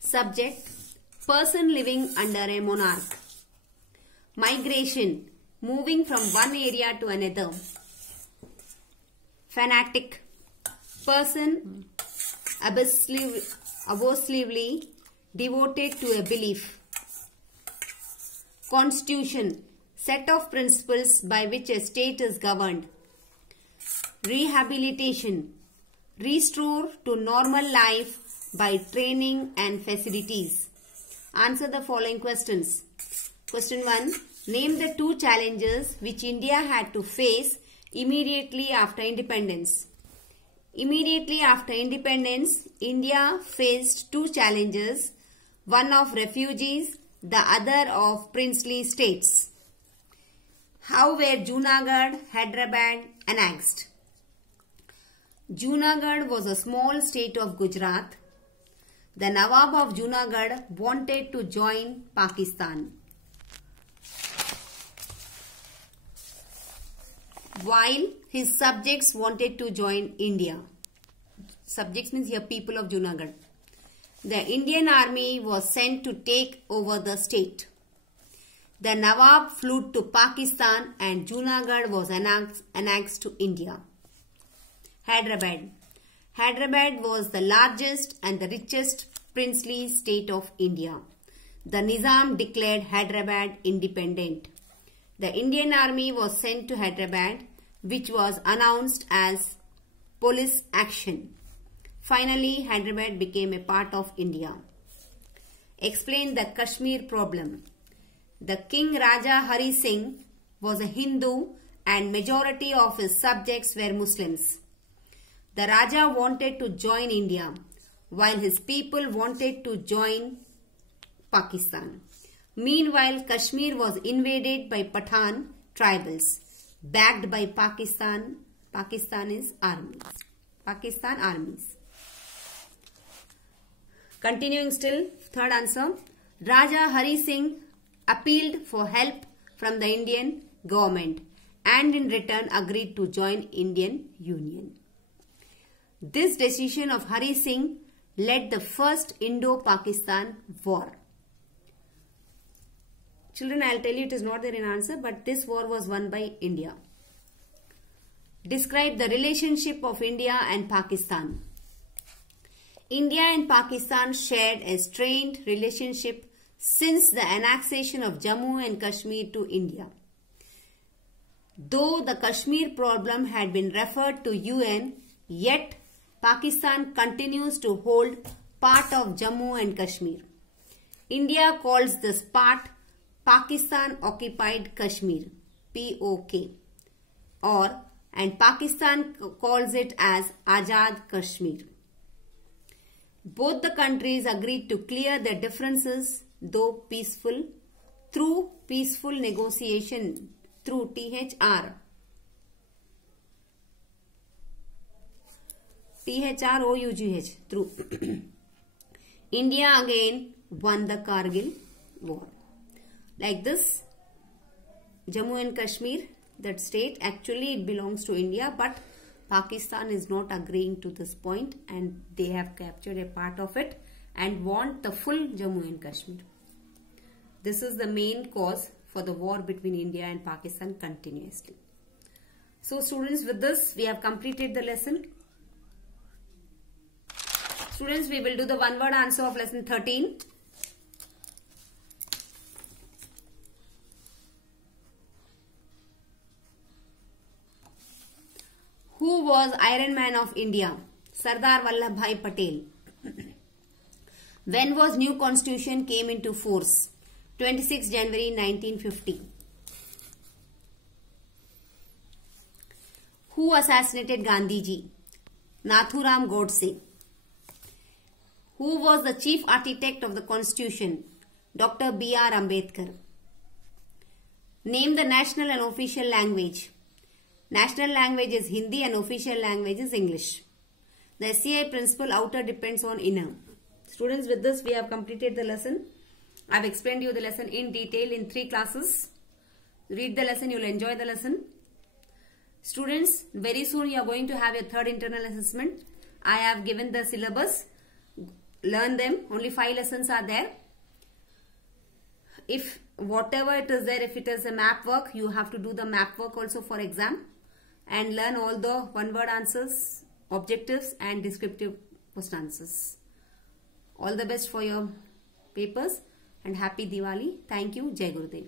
Subject: person living under a monarch. Migration: moving from one area to another. Fanatic: person obsessively devoted to a belief. Constitution: set of principles by which a state is governed. Rehabilitation: restore to normal life by training and facilities. Answer the following questions. Question 1. Name the two challenges which India had to face immediately after independence. Immediately after independence, India faced two challenges, one of refugees, the other of princely states. How were Junagadh, Hyderabad annexed? Junagadh was a small state of Gujarat. The Nawab of Junagadh wanted to join Pakistan, while his subjects wanted to join India. Subjects means here people of Junagadh. The Indian army was sent to take over the state. The Nawab flew to Pakistan and Junagadh was annexed to India. Hyderabad. Hyderabad was the largest and the richest princely state of India. The Nizam declared Hyderabad independent. The Indian army was sent to Hyderabad, which was announced as police action. Finally, Hyderabad became a part of India. Explain the Kashmir problem. The King Raja Hari Singh was a Hindu and majority of his subjects were Muslims. The Raja wanted to join India, while his people wanted to join Pakistan. Meanwhile, Kashmir was invaded by Pathan tribals, backed by Pakistan armies. Continuing still, third answer. Raja Hari Singh appealed for help from the Indian government and in return agreed to join Indian Union. This decision of Hari Singh led the first Indo-Pakistan war. Children, I'll tell you it is not there in answer, but this war was won by India. Describe the relationship of India and Pakistan. India and Pakistan shared a strained relationship since the annexation of Jammu and Kashmir to India. Though the Kashmir problem had been referred to UN, yet Pakistan continues to hold part of Jammu and Kashmir. India calls this part Pakistan Occupied Kashmir, POK, and Pakistan calls it as Azad Kashmir. Both the countries agreed to clear their differences, though peaceful, through peaceful negotiation through THR. THROUGH through. India again won the Kargil war. Like this, Jammu and Kashmir, that state, actually it belongs to India, but Pakistan is not agreeing to this point and they have captured a part of it and want the full Jammu and Kashmir. This is the main cause for the war between India and Pakistan continuously. So students, with this we have completed the lesson. Students, we will do the one word answer of lesson 13. Who was Iron Man of India? Sardar Vallabhbhai Patel. When was new constitution came into force? 26 January 1950. Who assassinated Gandhiji? Nathuram Godse. Who was the chief architect of the constitution? Dr. B.R. Ambedkar. Name the national and official language. National language is Hindi and official language is English. The SCI principle, outer depends on inner. Students, with this we have completed the lesson. I have explained you the lesson in detail in 3 classes. Read the lesson, you will enjoy the lesson. Students, very soon you are going to have your third internal assessment. I have given the syllabus. learn them. Only 5 lessons are there. If whatever it is there, if it is a map work, you have to do the map work also for exam, and learn all the one word answers, objectives and descriptive question answers. All the best for your papers and happy Diwali. Thank you. Jai Gurudev.